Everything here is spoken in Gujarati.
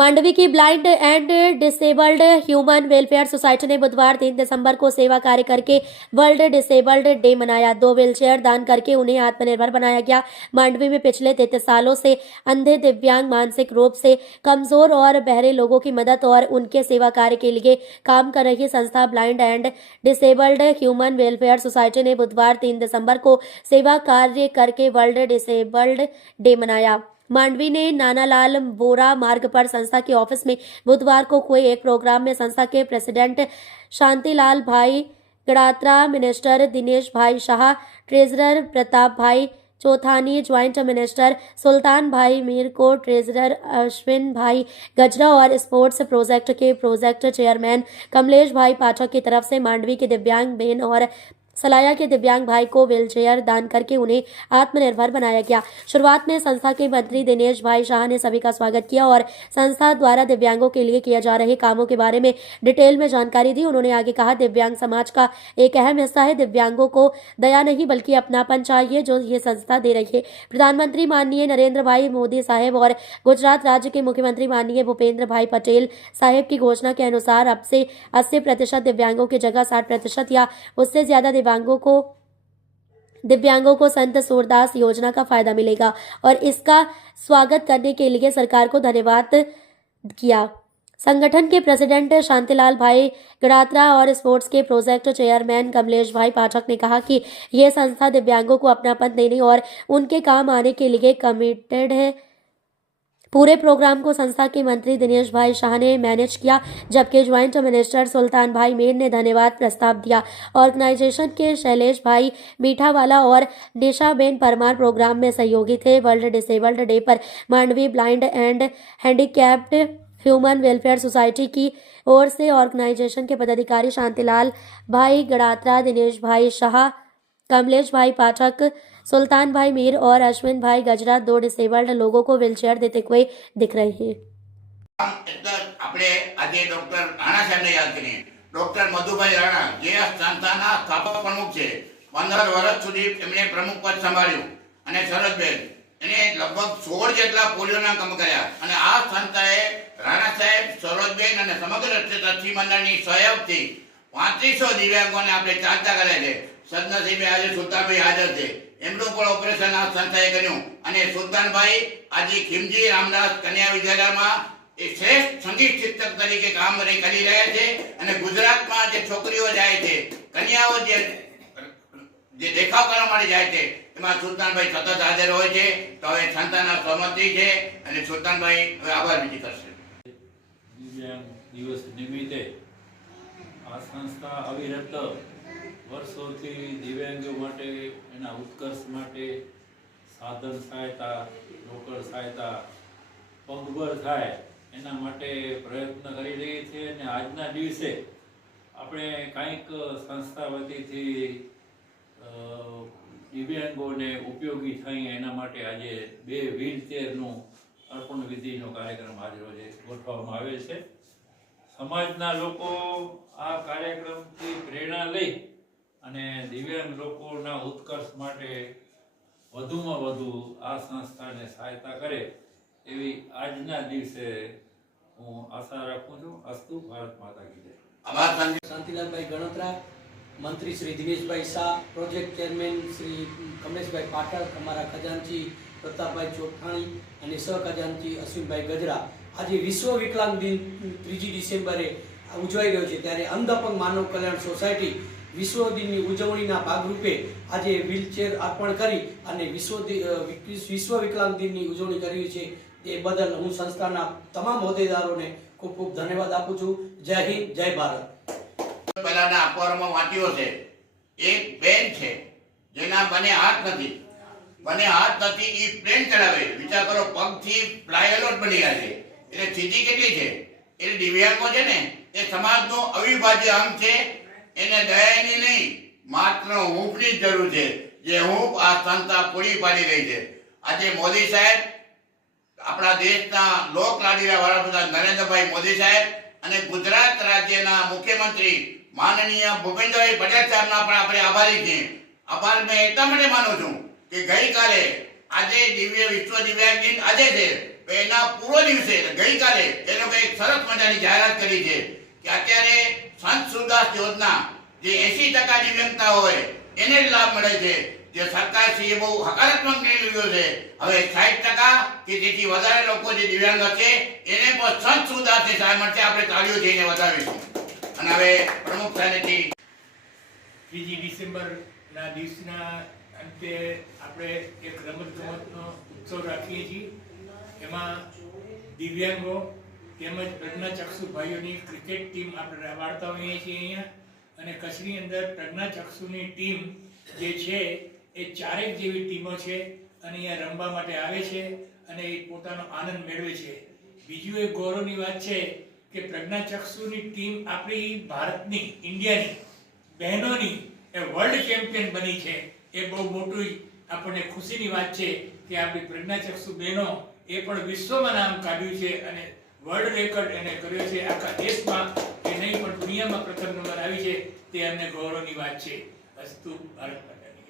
मांडवी की blind and disabled human welfare society ने बुधवार 3 दिसंबर को सेवा कार्य करके वर्ल्ड डिसेबल्ड डे मनाया। 2 व्हीलचेयर दान करके उन्हें आत्मनिर्भर बनाया गया। मांडवी में पिछले 33 सालों से अंधे, दिव्यांग, मानसिक रूप से कमजोर और बहरे लोगों की मदद और उनके सेवा कार्य के लिए काम कर रही संस्था blind and disabled human welfare society ने बुधवार 3 दिसंबर को सेवा कार्य करके वर्ल्ड डिसेबल्ड डे मनाया। मांडवी ने नानालाल बोरा मार्ग पर संस्था के ऑफिस में बुधवार को हुए एक प्रोग्राम में संस्था के प्रेसिडेंट शांतिलाल भाई गड़ात्रा, मिनिस्टर दिनेश भाई शाह, ट्रेजरर प्रताप भाई चौथानी, ज्वाइंट मिनिस्टर सुल्तान भाई मीर को, ट्रेजरर अश्विन भाई गजरा और स्पोर्ट्स प्रोजेक्ट के प्रोजेक्ट चेयरमैन कमलेश भाई पाठक की तरफ से मांडवी के दिव्यांग बहन और सलाया के दिव्यांग भाई को व्हीलचेयर दान करके उन्हें आत्मनिर्भर बनाया गया। शुरुआत में संस्था के मंत्री दिनेश भाई शाह ने सभी का स्वागत किया और संस्था द्वारा दिव्यांगों के लिए किए जा रहे कामों के बारे में डिटेल में जानकारी दी। उन्होंने आगे कहा, दिव्यांग समाज का एक अहम हिस्सा है। दिव्यांगों को दया नहीं बल्कि अपनापन चाहिए जो ये संस्था दे रही है। प्रधानमंत्री माननीय नरेंद्र भाई मोदी साहेब और गुजरात राज्य के मुख्यमंत्री माननीय भूपेंद्र भाई पटेल साहेब की घोषणा के अनुसार अब से 80% दिव्यांगों की जगह 60% या उससे ज्यादा दिव्यांगों को संत सूरदास योजना का फायदा मिलेगा और इसका स्वागत करने के लिए सरकार को धन्यवाद किया। संगठन के प्रेसिडेंट शांतिलाल भाई गड़ात्रा और स्पोर्ट्स के प्रोजेक्ट चेयरमैन कमलेश भाई पाठक ने कहा कि यह संस्था दिव्यांगों को अपनापन देने और उनके काम आने के लिए कमिटेड है। पूरे प्रोग्राम को संस्था के मंत्री दिनेश भाई शाह ने मैनेज किया, जबकि ज्वाइंट मिनिस्टर सुल्तान भाई मीर ने धन्यवाद प्रस्ताव दिया। ऑर्गेनाइजेशन के शैलेश भाई मीठावाला और निशाबेन परमार प्रोग्राम में सहयोगी थे। वर्ल्ड डिसेबल्ड डे पर Mandvi blind and handicapped human welfare society की ओर से ऑर्गेनाइजेशन के पदाधिकारी शांतिलाल भाई गड़ात्रा, दिनेश भाई शाह, कमलेश भाई पाठक, सुल्तान भाई मीर और अश्विन भाई गजरा 2 डिसेबल्ड लोगों को व्हीलचेयर देते हुए दिख रहे हैं। આપણે આજે ડોક્ટર રાણા સાહેબને યાદ કરીએ। ડોક્ટર મધુભાઈ રાણા જે આ સંસ્થાના સ્થાપક પ્રમુખ છે, 15 વર્ષ સુધી એમણે પ્રમુખ પદ સંભાળ્યું અને સરસબેન એને લગભગ 16 જેટલા પોલિયોના કામ કર્યા અને આ સંસ્થાએ રાણા સાહેબ, સરોજબેન અને સમગ્ર ટ્રસ્ટી મંડળની સહયોગથી 3500 દિવ્યાંગોને આપણે ચાલતા કર્યા છે। સદનસીબે આજે સુલતાનભાઈ હાજર છે। એમનું પણ ઓપરેશન આ સંસ્થાએ કર્યું અને સુલતાનભાઈ આજે ખીમજી રામદાસ કન્યા વિદ્યાલયમાં એક શ્રેષ્ઠ સંગીત શિક્ષક તરીકે કામ કરી રહ્યા છે અને ગુજરાતમાં જે છોકરીઓ જાય છે, કન્યાઓ જે દેખાવ કરવા માટે જાય છે, એમાં સુલતાનભાઈ સતત હાજર હોય છે। તો હવે સંસ્થાના સહમતિ છે અને સુલતાનભાઈ હવે આભાર વિધિ કરશે। દિવ્યાંગ દિવસ નિમિત્તે આ સંસ્થા અવિરત વર્ષોથી દિવ્યાંગો માટે એના ઉત્કર્ષ માટે સાધન સહાયતા, રોકડ સહાયતા, પગભર થાય એના માટે પ્રયત્ન કરી રહી છે અને આજના દિવસે આપણે કંઈક સંસ્થા વતીથી દિવ્યાંગોને ઉપયોગી થઈ એના માટે આજે 2 વ્હીલચેરનું અર્પણ વિધિનો કાર્યક્રમ આજે ગોઠવવામાં આવેલ છે। સમાજના લોકો આ કાર્યક્રમથી પ્રેરણા લઈ અને દિવ્યાંગ લોકોના ઉત્કર્ષ માટે વધુમાં વધુ આ સંસ્થાને સહાયતા કરે એવી આજના દિવસે હું આશા રાખું છું। અસ્તુ ભારત માતા કી જય। શાંતિલાલભાઈ ગણોત્રા, મંત્રી શ્રી દિનેશભાઈ શાહ, પ્રોજેક્ટ ચેરમેન શ્રી કમલેશભાઈ પાઠક, અમારા ખજાનચી પ્રતાપભાઈ ચોથાણી અને સહખજાનચી અશ્વિનભાઈ ગજરા। આજે વિશ્વ વિકલાંગ દિન 3 ડિસેમ્બરે ઉજવાઈ રહ્યો છે, ત્યારે અંધ અપંગ માનવ કલ્યાણ સોસાયટી વિશ્વ દિનની ઉજવણીના ભાગરૂપે આજે વ્હીલચેર અર્પણ કરી અને વિશ્વ વિકલાંગ દિનની ઉજવણી કરી છે। તે બદલ હું સંસ્થાના તમામ હોદ્દેદારોને ખૂબ ખૂબ ધન્યવાદ આપું છું। જય હિન્દ, જય ભારત। પહેલાના અખબારોમાં વાંચ્યો છે, એક બેન છે જેના બંને હાથ નથી એ પ્લેન ચલાવે। વિચાર કરો, પગથી ફ્લાયલોટ બની ગયા છે, એટલે સ્થિતિ કેટલી છે। એટલે દિવ્યાંગો છે ને એ સમાજનો અવિભાજ્ય અંગ છે। એને દયાની નહીં, માત્ર હૂંફની જ જરૂર છે, જે હૂંફ આ સંસ્થા પૂરી પાડી રહી છે। આજે મોદી સાહેબ, આપણા દેશના લોકલાડીલા વડાપ્રધાન નરેન્દ્રભાઈ મોદી સાહેબ અને ગુજરાત રાજ્યના મુખ્યમંત્રી માનનીય ભૂપેન્દ્રભાઈ પટેલ સાહેબના પણ આપણે આભારી છીએ। આભાર મેં એટલા માટે માનું છું કે ગઈકાલે આજે વિશ્વ દિવ્યાંગ દિન આજે છે, તો એના પૂર્વ દિવસે ગઈકાલે એ લોકો એક સરસ મજાની જાહેરાત કરી છે કે અત્યારે સંત સુરદાસ યોજના જે 80% દિવ્યાંગતા હોય એને જ લાભ મળે છે. જે સરકારશ્રીએ બહુ હકારાત્મક નિર્ણય લીધો છે. હવે 60% કે તેથી વધારે લોકો જે દિવ્યાંગ હશે એને પણ સંત સુરદાસની સહાય મળશે. આપણે તાળીઓ જઈને વધાવીશું. અને હવે પ્રમુખ સાહેબથી 3 ડિસેમ્બરના દિવસના અંતે આપણે એક રમતગમતનો ઉત્સવ રાખીએ છીએ. એમાં દિવ્યાંગો તેમજ પ્રજ્ઞાચક્ષુ ભાઈઓની ક્રિકેટ ટીમ આપણે વાળતા હોઈએ છીએ અહીંયા. અને કચ્છની અંદર પ્રજ્ઞાચક્ષુની ટીમ જે છે એ 4 જેવી ટીમો છે અને અહીંયા રમવા માટે આવે છે અને એ પોતાનો આનંદ મેળવે છે. બીજું એક ગૌરવની વાત છે કે પ્રજ્ઞાચક્ષુની ટીમ આપણી ભારતની ઇન્ડિયાની બહેનોની એ વર્લ્ડ ચેમ્પિયન બની છે. એ બહુ મોટી આપણને ખુશીની વાત છે કે આપણી પ્રજ્ઞાચક્ષુ બહેનો એ પણ વિશ્વમાં નામ કાઢ્યું છે અને વર્લ્ડ રેકોર્ડ એને કર્યો છે. આખા દેશમાં કે નહીં પણ દુનિયામાં પ્રથમ નંબર આવી છે. તે અમને ગૌરવની વાત છે. અસ્તુ ભારત માતાની.